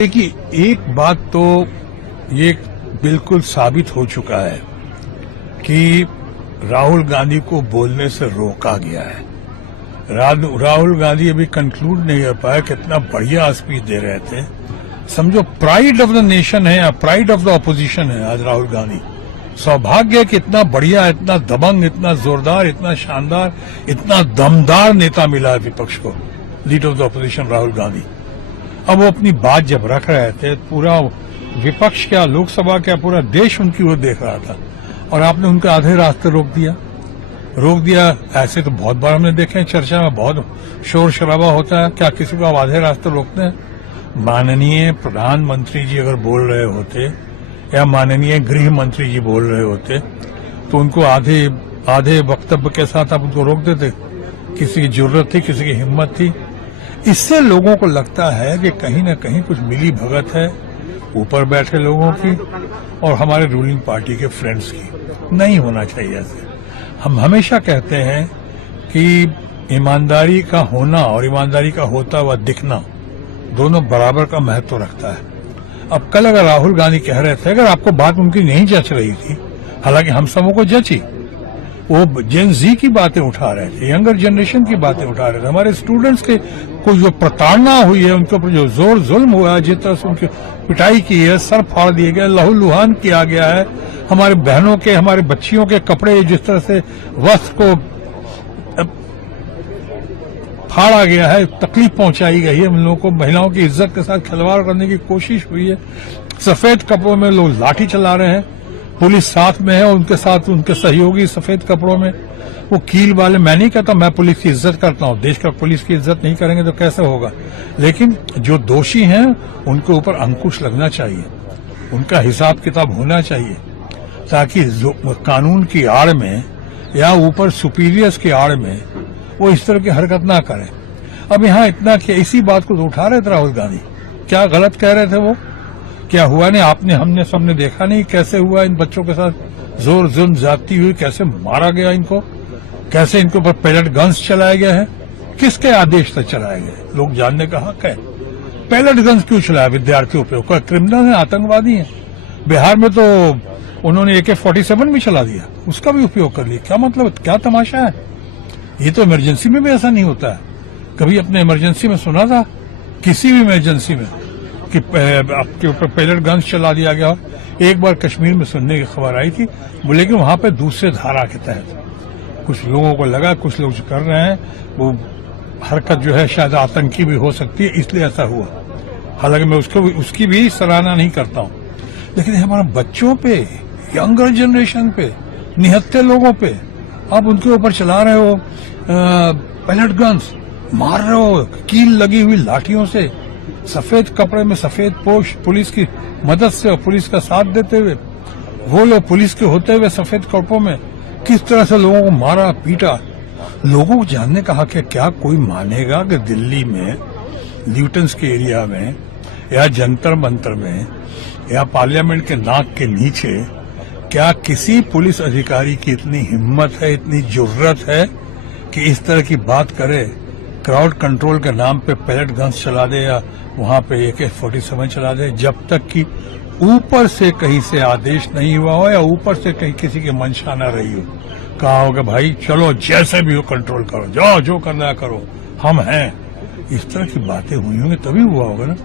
देखिए, एक बात तो ये बिल्कुल साबित हो चुका है कि राहुल गांधी को बोलने से रोका गया है। राहुल गांधी अभी कंक्लूड नहीं कर पाया। कितना बढ़िया स्पीच दे रहे थे। समझो प्राइड ऑफ द नेशन है या प्राइड ऑफ द ऑपोजिशन है आज राहुल गांधी। सौभाग्य है कि इतना बढ़िया, इतना दबंग, इतना जोरदार, इतना शानदार, इतना दमदार नेता मिला है विपक्ष को, leader of the opposition Rahul Gandhi. अब वो अपनी बात जब रख रहे थे, पूरा विपक्ष क्या, लोकसभा क्या, पूरा देश उनकी ओर देख रहा था और आपने उनके आधे रास्ते रोक दिया। ऐसे तो बहुत बार हमने देखे हैं, चर्चा में बहुत शोर शराबा होता है। क्या किसी को आप आधे रास्ते रोकते हैं? माननीय प्रधानमंत्री जी अगर बोल रहे होते या माननीय गृह मंत्री जी बोल रहे होते तो उनको आधे वक्तव्य के साथ आप उनको रोक देते? किसी की जरूरत थी, किसी की हिम्मत थी? इससे लोगों को लगता है कि कहीं न कहीं कुछ मिली भगत है ऊपर बैठे लोगों की और हमारे रूलिंग पार्टी के फ्रेंड्स की। नहीं होना चाहिए ऐसे। हम हमेशा कहते हैं कि ईमानदारी का होना और ईमानदारी का होता हुआ दिखना दोनों बराबर का महत्व रखता है। अब कल अगर राहुल गांधी कह रहे थे, अगर आपको बात उनकी नहीं जच रही थी, हालांकि हम सबों को जची, वो जेन जी की बातें उठा रहे थे, यंगर जनरेशन की बातें उठा रहे थे, हमारे स्टूडेंट्स के को जो प्रताड़ना हुई है, उनके ऊपर जो जोर जुल्म हुआ है, जिस तरह से उनकी पिटाई की है, सर फाड़ दिए गए, लहूलुहान किया गया है, हमारे बहनों के, हमारे बच्चियों के कपड़े जिस तरह से वस्त्र को फाड़ा गया है, तकलीफ पहुंचाई गई है, उन लोगों को महिलाओं की इज्जत के साथ खिलवाड़ करने की कोशिश हुई है। सफेद कपड़ों में लोग लाठी चला रहे हैं, पुलिस साथ में है और उनके साथ उनके सहयोगी सफेद कपड़ों में, वो कील वाले। मैं नहीं कहता मैं पुलिस की इज्जत करता हूं, देश का पुलिस की इज्जत नहीं करेंगे तो कैसे होगा, लेकिन जो दोषी हैं उनके ऊपर अंकुश लगना चाहिए, उनका हिसाब किताब होना चाहिए, ताकि कानून की आड़ में या ऊपर सुपीरियर्स की आड़ में वो इस तरह की हरकत ना करें। अब यहाँ इतना कि इसी बात को तो उठा रहे थे राहुल गांधी। क्या गलत कह रहे थे वो? क्या हुआ नहीं? आपने हमने सबने देखा नहीं कैसे हुआ इन बच्चों के साथ जोर जुल्म जाती हुई, कैसे मारा गया इनको, कैसे इनके ऊपर पैलेट गन्स चलाया गया है, किसके आदेश से चलाए गए, लोग जानने का हक है। पैलेट गन्स क्यों चलाया विद्यार्थियों पे? कोई क्रिमिनल है, आतंकवादी है? बिहार में तो उन्होंने AK-47 भी चला दिया, उसका भी उपयोग कर लिया। क्या मतलब, क्या तमाशा है? ये तो इमरजेंसी में भी ऐसा नहीं होता है। कभी अपने इमरजेंसी में सुना था, किसी भी इमरजेंसी में, कि आपके ऊपर पैलेट गन्स चला दिया गया? एक बार कश्मीर में सुनने की खबर आई थी, बोले कि वहां पे दूसरे धारा के तहत कुछ लोगों को लगा, कुछ लोग जो कर रहे हैं वो हरकत जो है शायद आतंकी भी हो सकती है, इसलिए ऐसा हुआ। हालांकि मैं उसकी भी सराहना नहीं करता हूं, लेकिन हमारे बच्चों पे, यंगर जनरेशन पे, निहत्थे लोगों पे आप उनके ऊपर चला रहे हो पैलेट गन्स, मार रहे हो कील लगी हुई लाठियों से, सफेद कपड़े में, सफेद पोश, पुलिस की मदद से और पुलिस का साथ देते हुए, वो लोग पुलिस के होते हुए सफेद कपड़ों में किस तरह से लोगों को मारा पीटा। लोगों को जानने का हक है। क्या कोई मानेगा कि दिल्ली में ल्यूटन्स के एरिया में या जंतर मंतर में या पार्लियामेंट के नाक के नीचे क्या किसी पुलिस अधिकारी की इतनी हिम्मत है, इतनी जुर्रत है कि इस तरह की बात करे, क्राउड कंट्रोल के नाम पे पैलेट गन्स चला दे या वहां पे AK-47 चला दे, जब तक कि ऊपर से कहीं से आदेश नहीं हुआ हो या ऊपर से कहीं किसी की मंशा न रही हो। कहा होगा भाई चलो जैसे भी हो कंट्रोल करो, जाओ जो करना करो, हम हैं। इस तरह की बातें हुई होंगी तभी हुआ होगा ना।